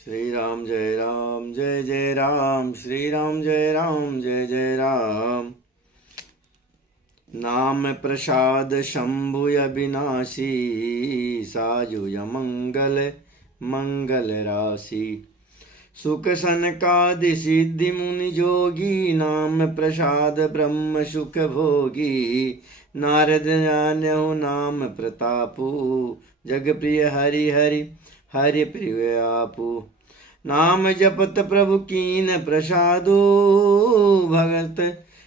श्री राम जय जय राम, श्री राम जय जय राम। नाम प्रसाद शंभु अविनाशी, साजुय मंगल मंगल राशि। सुख सनकादि सिद्धि मुनि जोगी, नाम प्रसाद ब्रह्म सुख भोगी। नारद जान्यहु नाम प्रतापु, जग प्रिय हरि हरि हरि प्रिय आपु। नाम जपत प्रभु कीन प्रसादु, भगत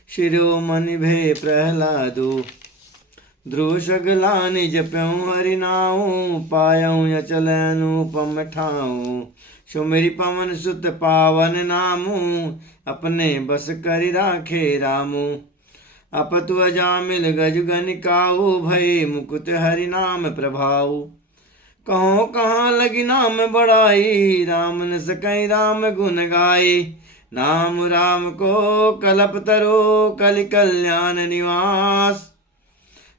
शिरोमणि भय प्रहलादु। ध्रुव सगला निज प्यऊ हरि नाऊ, पायऊ अचल अनुपम ठाऊ। सुमिरि पवन सुत पावन नामू, अपने बस करि राखे रामू। अपतु अजामिल गज गनिकाऊ, भय मुकुट हरि नाम प्रभाऊ। कहो कहाँ लगी नाम बड़ाई, राम न सकई राम गुण गाई। नाम राम को कलप तरो, कलि कल्याण निवास।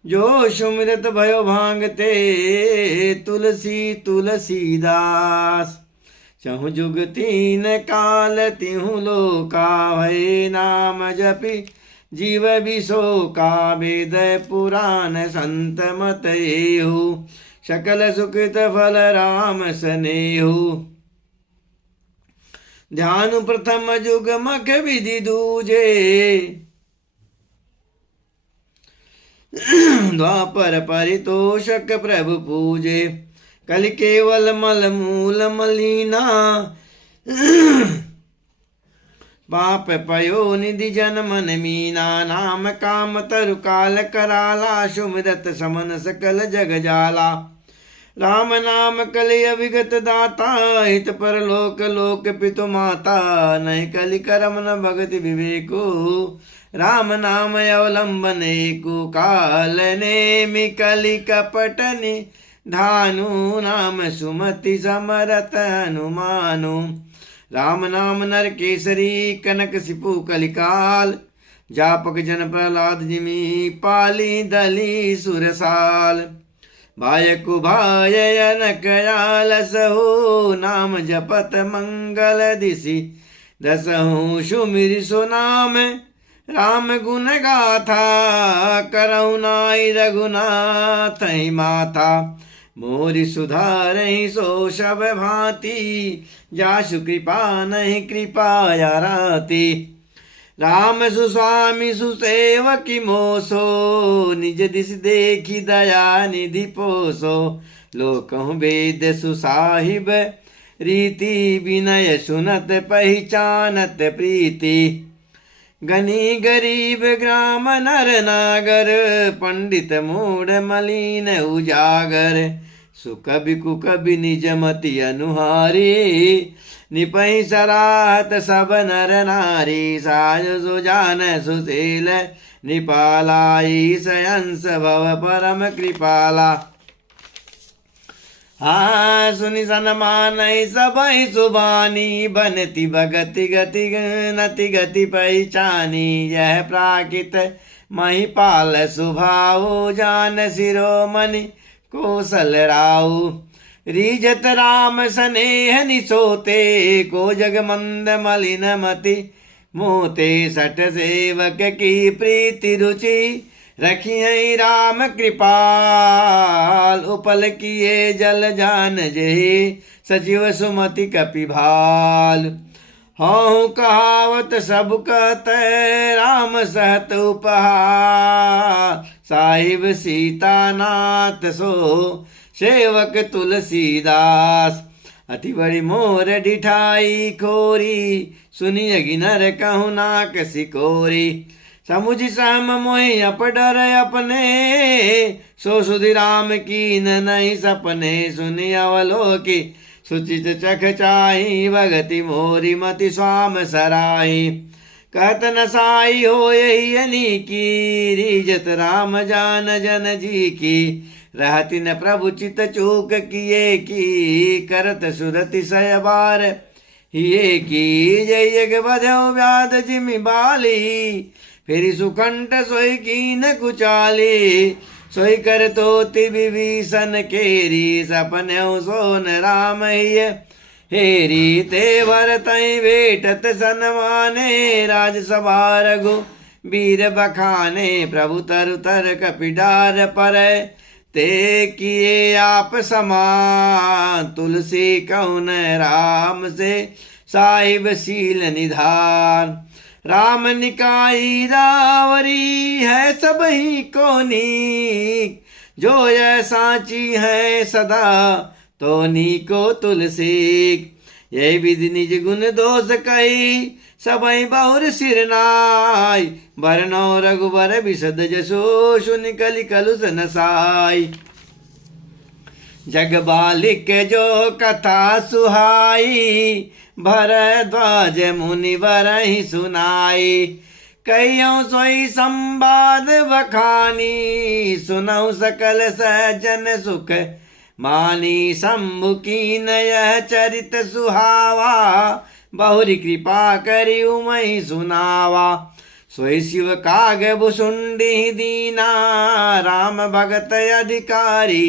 जो सुमिरत भयो भांगते, तुलसी तुलसीदास। चहु जुग तीन काल तिहु लोका, भय नाम जपि जीव बिसोका। वेद पुराण संत मत एहु, सकल सुकृत फल राम सनेहु। ध्यान प्रथम जुग मख विधि दूजे, द्वापर परितोषक प्रभु पूजे। कलि केवल मल मूल मलिना, पाप पयो निधि जन मन मीना। नाम काम तरु काल कराला, सुमिरत समन सकल जग जाला। राम नाम कलि अभिगत दाता, हित पर लोक लोक पितु माता। नहीं कलि करम न भगति विवेको, राम नाम अवलंबन एको। काल नेमि कलि कपटनि धानु, नाम सुमति समरथ हनुमानु। राम नाम नर केसरी, कनक सिपु कलिकाल। जापक जन प्रहलाद जिमि, पाली दली सुरसाल। भायकु भाय अनक आलसहु, नाम जपत मंगल दिसि दसहु। सुमिरि सो नाम राम गुण गाथा, करहु नाई रघुनाथ माथा। मोरि सुधारहि सो सब भांति, जासु कृपा नहीं कृपा याराति। राम सुस्वामी सुसेवकी मोसो, निज दिस देखी दया निधि पोसो। लोकहु वेद सुसाहिब रीति, विनय सुनत पहचानत प्रीति। गनी गरीब ग्राम नर नागर, पंडित मूढ़ मलिन उजागर। सुकबि कुकबि निज मति अनुहारी, निपहि सराहत सब नर नारी। साज सुजान सुशील निपालाई, सयंस भव परम कृपाला। सुनि सनमान सबहि सुबानी, बनति भगति गति नति गति पहचानी। यह प्राकृत महिपाल सुभाऊ, जान शिरोमणि कौशल राऊ। रीजत राम सनेह निसोते, को जग मंद मलिन मति मोते। सठ सेवक की प्रीति रुचि, रखिए राम कृपाल। उपल किए जल जान जेहि, सचिव सुमति कपिभाल। हूँ कहावत सब कहते, राम सहत उपहार। साहिब सीता नाथ सो, सेवक तुलसीदास। अति बड़ी मोर डिठाई खोरी, सुनि अगिनर कहु नाक सिकोरी। समुझ सम मोहि अपडर अपने, सो सुधि राम कीन नहीं सपने। सुनि अवलोकि सुचित चख चाहि, भगति मोरी मति स्वाम सराही। कहत न साई हो यही अनीकी, रीजत राम जान जन जी की। रहति न प्रभु चित चूक किए की, करत सुरति सय बार हिये की। जय जग बधौ व्याध जिमि बाली, फिर सुकंठ सोई कीन कुचाली। सोई कर तो विभीषण केरी, सपने सोन राम हिय हेरी तेवर तई भेटत सन्माने, राजसभा रघु वीर बखाने, प्रभु तरु तर कपिडार पर, ते किए आप समान, तुलसी कौन राम से साहिब शील निधान। राम निकाई रावरी है सब ही को नीक, जो यह साची है सदा तो नीको तुलसी। यही विधि निज गुण दोष कही, सबई बहुर सिर नाय, बरनौ रघुबर बिशद जसो, सुन कलि कलुष नसाई। जग बालिक जो कथा सुहाई, भरद्वाज मुनि बरहि सुनाई। कहियो सोई संवाद बखानी, सुनौ सकल सहजन सुख मानी। शंभु कीन यह चरित सुहावा, बहुरी कृपा करी उमहि सुनावा। सोई शिव काग भुसुंडी दीना, राम भगत अधिकारी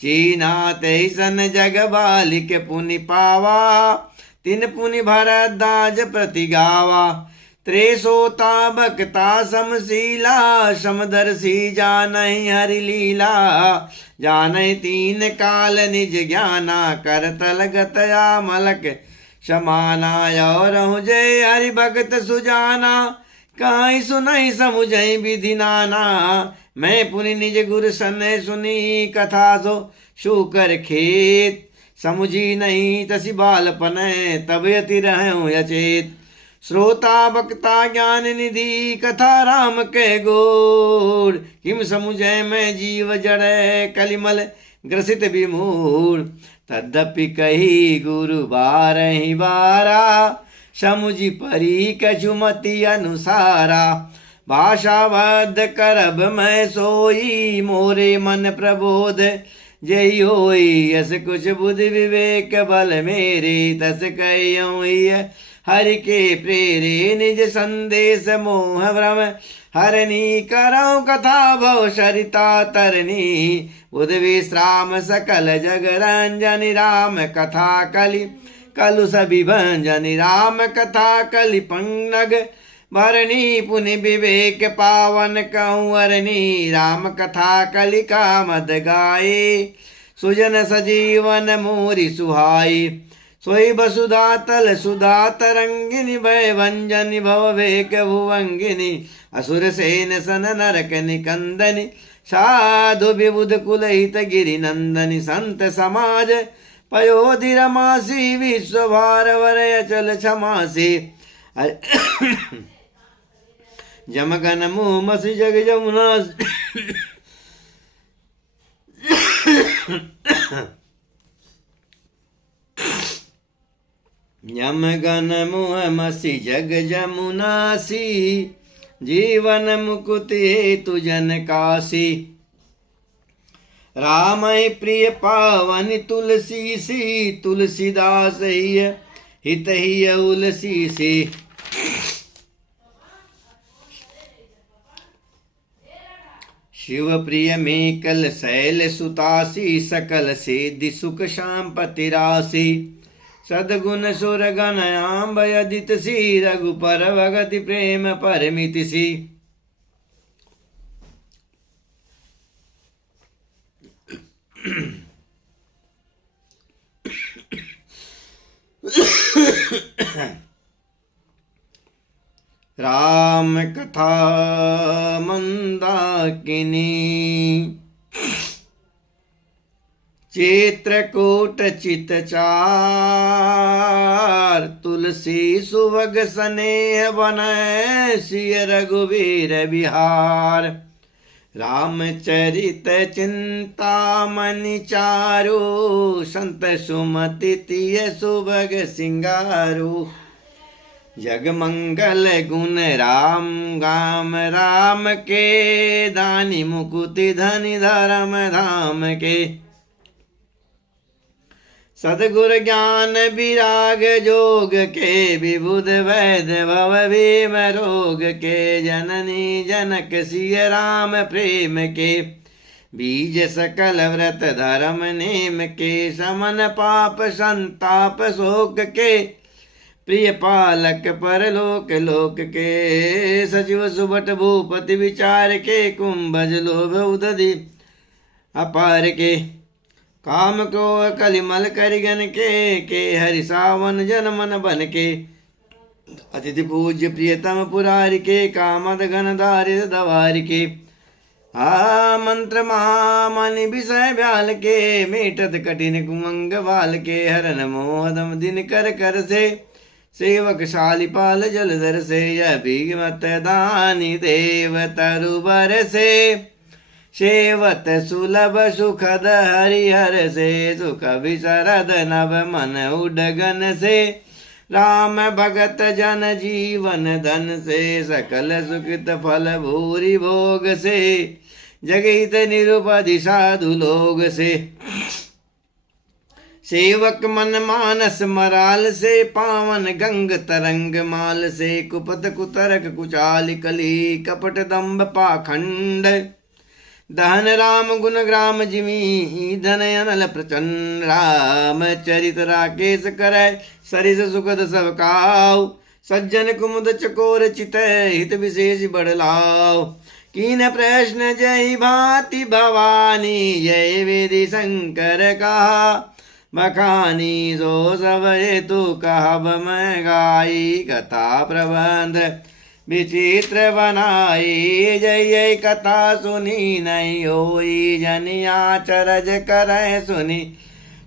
चीना। तेहि सन जग बालिक पुनि पावा, तिन पुनि भरद्वाज प्रति गावा। त्रेसोता भक्ता समशीला, समदर्शी जानहि हरि लीला। जानहि तीन काल निज ज्ञाना, करतल गतया मलक समाना। और जय हरि भगत सुजाना, काई सुनहि समुझहि विधि नाना। मैं पुनि निज गुर सन सुनी, कथा सो शूकर खेत। समुझी नहीं तसी बालपन, तब यति रहूं अचेत। श्रोता वक्ता ज्ञान निधि, कथा राम के गोर। किम समुझै मैं जीव जड़, कलिमल ग्रसित विमूढ़। तद्यपि कही गुरु बारहि बारा, समुझि परी कछुमति अनुसारा। भाषाबद्ध करब मैं सोई, मोरे मन प्रबोध जय होई। यस कुछ बुद्धि विवेक बल मेरे, तस कहियो हरि के प्रेरे। निज संदेश मोह भ्रम हरनी, करौ कथा भव सरिता तरनी। बुध विश्राम सकल जग रंजनि, राम कथा कलि कलुष विभंजनि। राम कथा कलि पंग भरनी, पुनि विवेक पावन कहूँ अरनी। राम कथा कलि कामद गाये, सुजन सजीवन मोरि सुहाई। सोई वसुधा तल सुधा तरंगिनी, भय भंजनि भव वेक भुवंगिनी। असुर सेन सन नरक निकंदनि, साधु विबुध कुलहित गिरि नंदनि। संत समाज पयोधि रमासी, विश्व भार वरय चल क्षमासी। जमगन मुँह मसी जग जमुना, यमगन मुँह मसी जग जमुनासी। जीवन मुकुति हेतु जन काशी, राम प्रिय पावन तुलसी सी। तुलसीदास हित ही उलसी सी। शिव प्रिय में कल शैल सुतासी, सकल सिद्धि सुख शांपति राशि। सदगुण सुर गण आंब अदित सी, रघुपर भगति प्रेम परमिति सी। राम कथा मंदाकिनी, चित्रकूट चित चार। तुलसी सुभग स्नेह बनय, सिय रघुवीर बिहार। रामचरित चिंतामणि चारु, संत सुमति तिय सुभग सिंगारू। जग मंगल गुण राम गाम, राम के दानी मुकुति धनि धर्म धाम के। सदगुर ज्ञान विराग जोग के, विबुध वैद्य भव भीम रोग के। जननी जनक सिय राम प्रेम के, बीज सकल व्रत धर्म नेम के, समन पाप संताप शोक के, प्रिय पालक परलोक लोक के, सचिव सुबट भूपति विचार के, कुंभज लोभ उदधि अपार के, काम को कलिमल करिगन के हरि सावन जन मन बन के, अतिथि पूज्य प्रियतम पुरारि के, कामद घन दारिद दवार के, मंत्र महामणि विषय व्याल के, मेटत कठिन कुमंग बाल के, हरन मोहदम दिन कर कर से, सेवक शालिपाल जलधर से, यह भीगमत दानी देव तरुबर से, सेवत सुलभ सुखद हरिहर से, सुख विशरद नभ मन उडगन से, राम भगत जन जीवन धन से, सकल सुखित फल भूरि भोग से, जगहित निरुपधि साधु लोग से, सेवक मन मानस मराल से, पावन गंग तरंग माल से, कुपत कुतरक कुचाल कली, कपट दम्भ पाखंड, दहन राम गुण ग्राम जिमी, धन अनल प्रचंड, राम चरित राकेश करे, सरिस सुखद सब काऊ, सज्जन कुमुद चकोर चित, हित विशेष बढ़लाओ, कीन प्रश्न जय भांति भवानी, जय वेदी शंकर कहा, बखानी सो सब हेतु कहब मैं गाई, कथा प्रबंध विचित्र बनाई, जय जय कथा सुनी नहीं होई, जनि आचरज करे सुनी,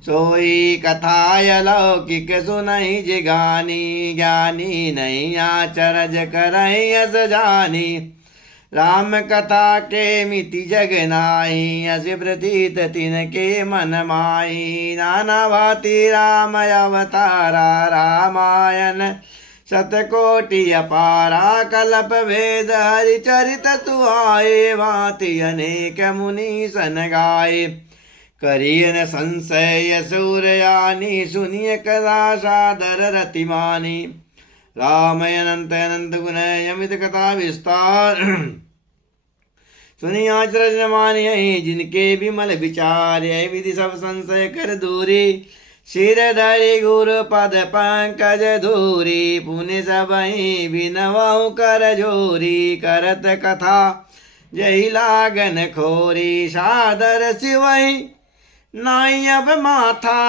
सोई कथा अलौकिक सुनहि जिगानी, ज्ञानी नहीं आचरज करहि अस जानी, राम कथा के मिति जग नाई, अस प्रतीत तिन के मन माई, नाना भांति राम अवतारा, रामायण शतकोटि अपारा, कल्प वेद हरिचरित तुआए, भांति अनेक मुनि सन गाए, करियन संशय सूरयानी, सुनिय कथा सादर रतिमानी, राम अनंत अनंत गुण यमित कथा विस्तार, सुनि आचरज मानियहि, जिनके विमल विचार, विधि सब संशय कर दूरी, सिर धरि गुरु पद पंकज धूरी, पुण्य सबहि बिनवहु कर जोरी, करत कथा जहि लागन खोरी, सादर शिवहि नाई अब माथा,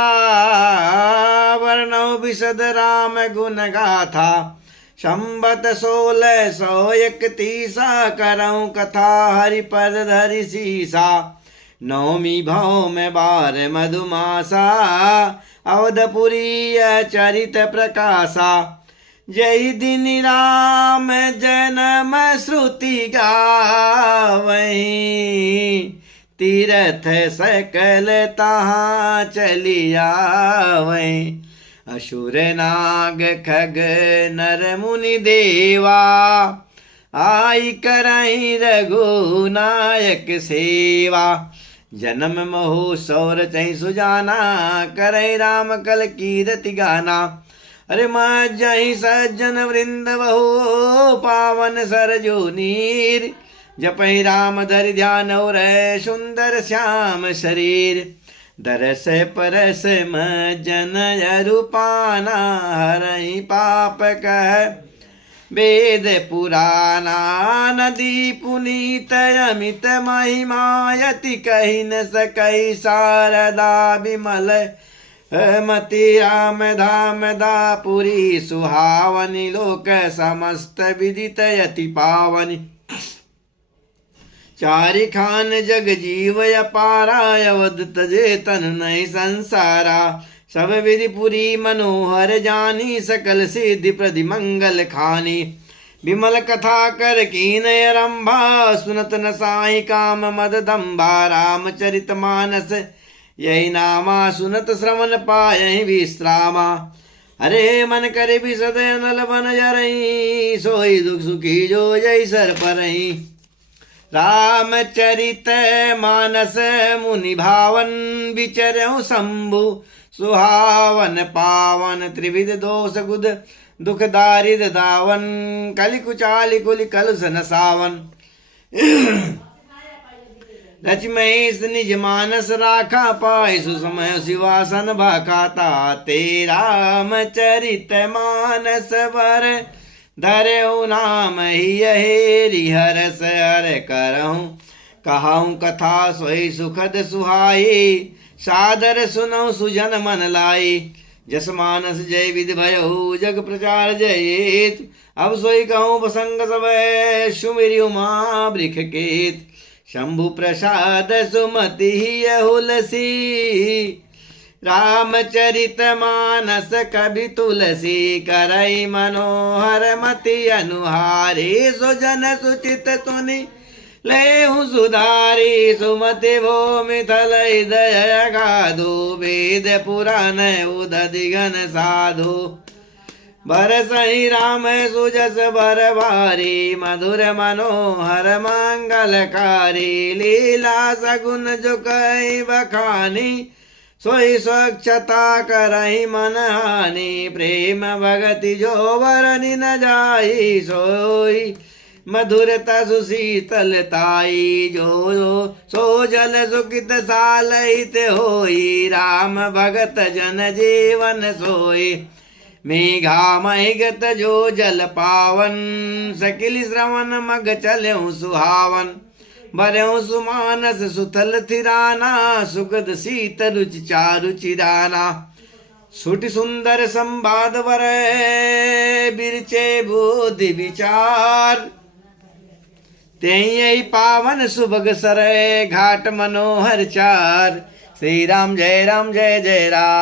वर्णौ विशद राम गुण गाथा, संबत 1631 करऊँ कथा, हरि पद धरि सीसा, नौमी भाव में बार मधुमासा, अवधपुरी चरित प्रकाशा, जय दिन राम जन्म श्रुति गावहीं, तीरथ सकल तहाँ चली आवहीं, असुर नाग खग नर मुनि देवा, आई करहीं रघुनायक सेवा, जन्म मोह सौर चहि सुजाना, करहि राम कल कीरति गाना, अरे मज्जहि सज्जन वृंद बहु, पावन सरजू नीर, जपहि राम धरि ध्यान और सुंदर श्याम शरीर, दरस परस मज्जन अरूपाना, हरहि पाप कह वेद पुराना, नदी पुनीत अमित महिमायति, कहि न सकहि शारदा विमल मति, राम धाम दापुरी सुहावनी, लोक समस्त विदित यति पावनी, चारि खान जग जीव अपारा, अवध तजे तन नहीं संसारा, सब विधि पुरी मनोहर जानी, सकल सिद्धि प्रति मंगल खानी, विमल कथा कर कीन आरंभा, सुनत न साई काम मद दम्भा, रामचरित मानस यही नामा, सुनत श्रवण पायहि विश्रामा, अरे मन करे विशद अनल बन जरहीं, सोई दुख सुखी जो जय सर परहीं, रामचरित मानस मुनि भावन, विचरऊ शंभु सुहावन पावन, त्रिविध दोष गुद दुख दारिद दावन, कलि कुचालि कुलि कलुष न सावन, रच महेश निज मानस राखा पाए सुसमय शिवासन भाखाता तेरा चरित मानस वर धरऊ नाम ही हेरि हरस हर करहूँ कहाऊँ कथा सोई सुखद सुहाई सादर सुनऊ सुजन मन लाई जस मानस जय विधि भयऊ जग प्रचार जयेत अब सोई कहूँ प्रसंग सब सुमिरि उमा वृख केत शंभु प्रसाद सुमति हुलसी रामचरित मानस कवि तुलसी करई मनोहर मति अनुहारी सुजन सुचित तुनि लेहु सुधारी सुमति भूमि थल दया गाधु वेद पुराण उदधि घन साधु बरसहि राम सुजस बर भारी मधुर मनोहर मंगलकारी लीला सगुन जो कई बखानी सोई स्वच्छता करहि मन हानि प्रेम भगति जो वरनि न जाई सोई मधुरता सुशीतलताई जो सो जल सुखित सालहित होई राम भगत जन जीवन सोई मेघा महिगत जो जल पावन सकिल श्रवण मग चलऊ सुहावन बरऊ सुमानस सुथल थिराना सुगद शीत रुचि चारु चिराना सुटि सुंदर संवाद वर बिरचे बुद्धि विचार तेई पावन सुभग सर घाट मनोहर चार श्री राम जय जय राम